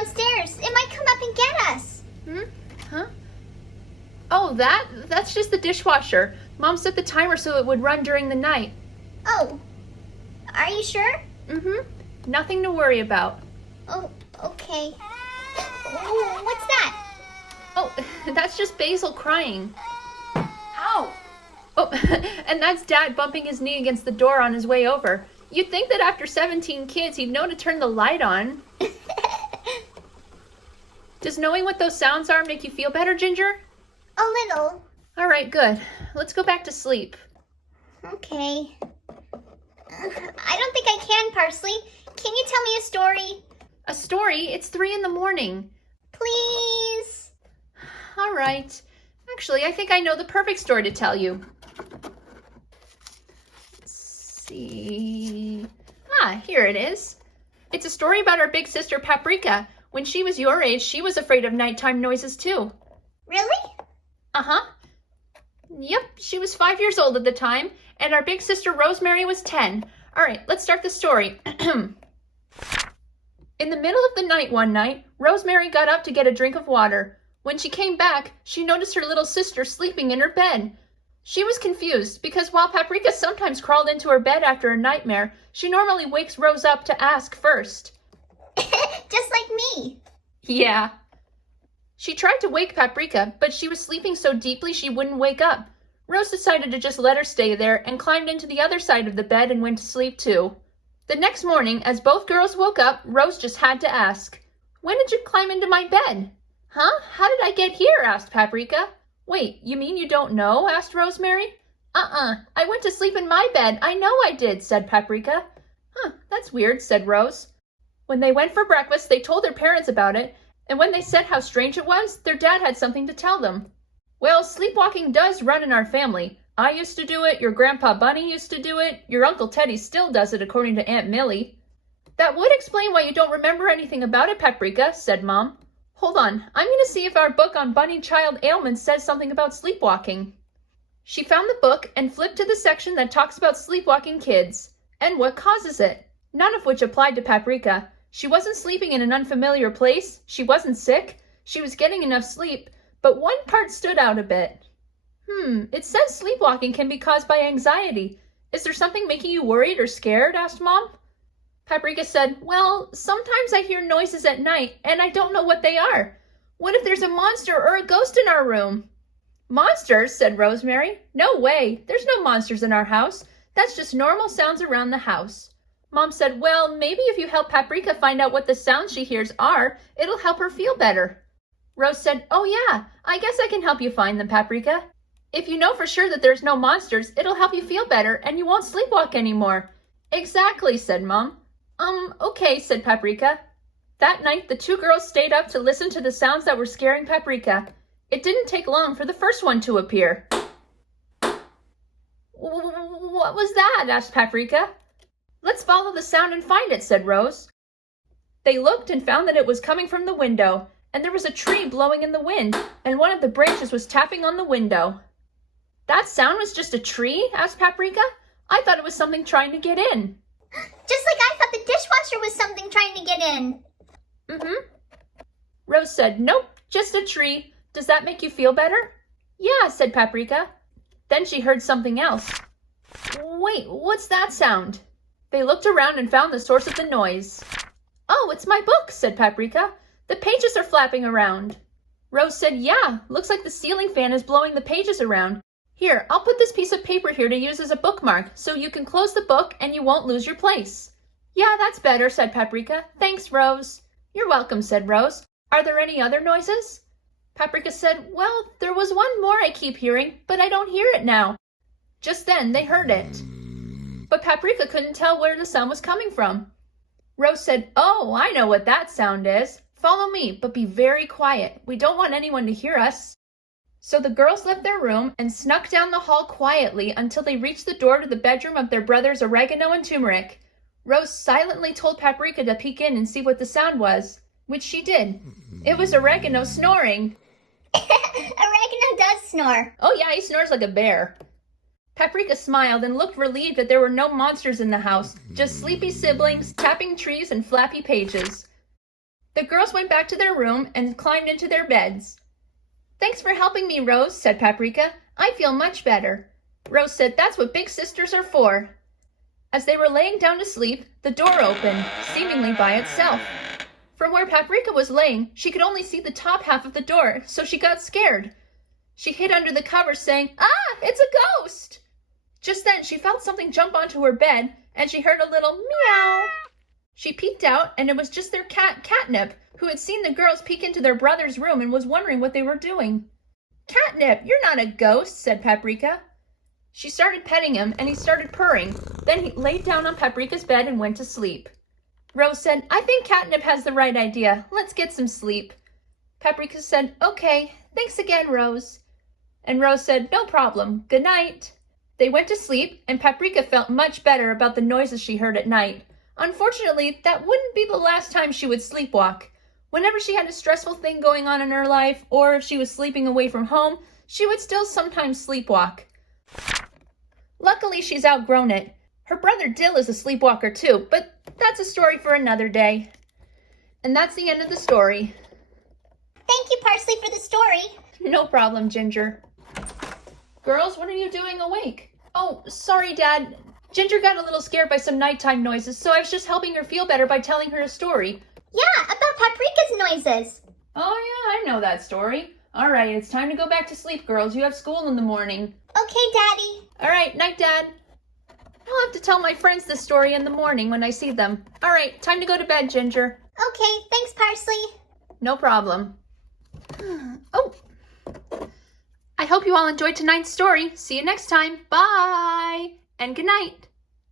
downstairs. It might come up and get us. Huh? Oh, that's just the dishwasher. Mom set the timer so it would run during the night. Oh, are you sure? Nothing to worry about. Oh, okay. Oh, what's that? Oh, that's just Basil crying. Ow! Oh, and that's Dad bumping his knee against the door on his way over. You'd think that after 17 kids, he'd know to turn the light on. Does knowing what those sounds are make you feel better, Ginger? A little. All right, good. Let's go back to sleep. Okay. I don't think I can, Parsley. Can you tell me a story? A story? It's 3 a.m. Please? All right. Actually, I think I know the perfect story to tell you. Let's see. Here it is. It's a story about our big sister Paprika. When she was your age, she was afraid of nighttime noises too. Really? Uh-huh. Yep, she was 5 years old at the time, and our big sister Rosemary was 10. All right, let's start the story. In the middle of the night one night, Rosemary got up to get a drink of water. When she came back, she noticed her little sister sleeping in her bed. She was confused because while Paprika sometimes crawled into her bed after a nightmare, she normally wakes Rose up to ask first. Just like me. Yeah. She tried to wake Paprika, but she was sleeping so deeply she wouldn't wake up. Rose decided to just let her stay there and climbed into the other side of the bed and went to sleep too. The next morning, as both girls woke up, Rose just had to ask, "When did you climb into my bed?" "Huh? How did I get here?" asked Paprika. "Wait, you mean you don't know?" asked Rosemary. I went to sleep in my bed. I know I did," said Paprika. "Huh, that's weird," said Rose. When they went for breakfast, they told their parents about it, and when they said how strange it was, their dad had something to tell them. "Well, sleepwalking does run in our family. I used to do it, your Grandpa Bunny used to do it, your Uncle Teddy still does it according to Aunt Millie." "That would explain why you don't remember anything about it, Paprika," said Mom. "Hold on, I'm going to see if our book on bunny child ailments says something about sleepwalking." She found the book and flipped to the section that talks about sleepwalking kids and what causes it, none of which applied to Paprika. She wasn't sleeping in an unfamiliar place, she wasn't sick, she was getting enough sleep, but one part stood out a bit. It says sleepwalking can be caused by anxiety. Is there something making you worried or scared?" asked Mom. Paprika said, "Well, sometimes I hear noises at night, and I don't know what they are. What if there's a monster or a ghost in our room?" "Monsters?" said Rosemary. "No way. There's no monsters in our house. That's just normal sounds around the house." Mom said, "Well, maybe if you help Paprika find out what the sounds she hears are, it'll help her feel better." Rose said, "Oh yeah, I guess I can help you find them, Paprika. If you know for sure that there's no monsters, it'll help you feel better and you won't sleepwalk anymore." "Exactly," said Mom. Okay, said Paprika. That night, the two girls stayed up to listen to the sounds that were scaring Paprika. It didn't take long for the first one to appear. "What was that?" asked Paprika. "Let's follow the sound and find it," said Rose. They looked and found that it was coming from the window, and there was a tree blowing in the wind, and one of the branches was tapping on the window. "That sound was just a tree?" asked Paprika. "I thought it was something trying to get in." Just like I thought the dishwasher was something trying to get in. Rose said, "Nope, just a tree. Does that make you feel better?" "Yeah," said Paprika. Then she heard something else. "Wait, what's that sound?" They looked around and found the source of the noise. "Oh, it's my book," said Paprika. "The pages are flapping around." Rose said, "Yeah, looks like the ceiling fan is blowing the pages around. Here, I'll put this piece of paper here to use as a bookmark so you can close the book and you won't lose your place." "Yeah, that's better," said Paprika. "Thanks, Rose." "You're welcome," said Rose. "Are there any other noises?" Paprika said, "Well, there was one more I keep hearing, but I don't hear it now." Just then, they heard it. But Paprika couldn't tell where the sound was coming from. Rose said, "Oh, I know what that sound is. Follow me, but be very quiet. We don't want anyone to hear us." So the girls left their room and snuck down the hall quietly until they reached the door to the bedroom of their brothers Oregano and Turmeric. Rose silently told Paprika to peek in and see what the sound was, which she did. It was Oregano snoring. Oregano does snore. Oh yeah, he snores like a bear. Paprika smiled and looked relieved that there were no monsters in the house, just sleepy siblings, tapping trees, and flappy pages. The girls went back to their room and climbed into their beds. "Thanks for helping me, Rose," said Paprika. "I feel much better." Rose said, "That's what big sisters are for." As they were laying down to sleep, the door opened, seemingly by itself. From where Paprika was laying, she could only see the top half of the door, so she got scared. She hid under the covers, saying, "Ah, it's a ghost!" Just then, she felt something jump onto her bed, and she heard a little meow. She peeked out, and it was just their cat, Catnip, who had seen the girls peek into their brother's room and was wondering what they were doing. "Catnip, you're not a ghost," said Paprika. She started petting him, and he started purring. Then he laid down on Paprika's bed and went to sleep. Rose said, "I think Catnip has the right idea. Let's get some sleep." Paprika said, "Okay, thanks again, Rose." And Rose said, "No problem. Good night." They went to sleep, and Paprika felt much better about the noises she heard at night. Unfortunately, that wouldn't be the last time she would sleepwalk. Whenever she had a stressful thing going on in her life, or if she was sleeping away from home, she would still sometimes sleepwalk. Luckily, she's outgrown it. Her brother Dill is a sleepwalker too, but that's a story for another day. And that's the end of the story. Thank you, Parsley, for the story. No problem, Ginger. Girls, what are you doing awake? Oh, sorry, Dad. Ginger got a little scared by some nighttime noises, so I was just helping her feel better by telling her a story. Yeah, about Paprika's noises. Oh yeah, I know that story. All right, it's time to go back to sleep, girls. You have school in the morning. Okay, Daddy. All right, night, Dad. I'll have to tell my friends this story in the morning when I see them. All right, time to go to bed, Ginger. Okay, thanks, Parsley. No problem. Oh, I hope you all enjoyed tonight's story. See you next time. Bye, and good night.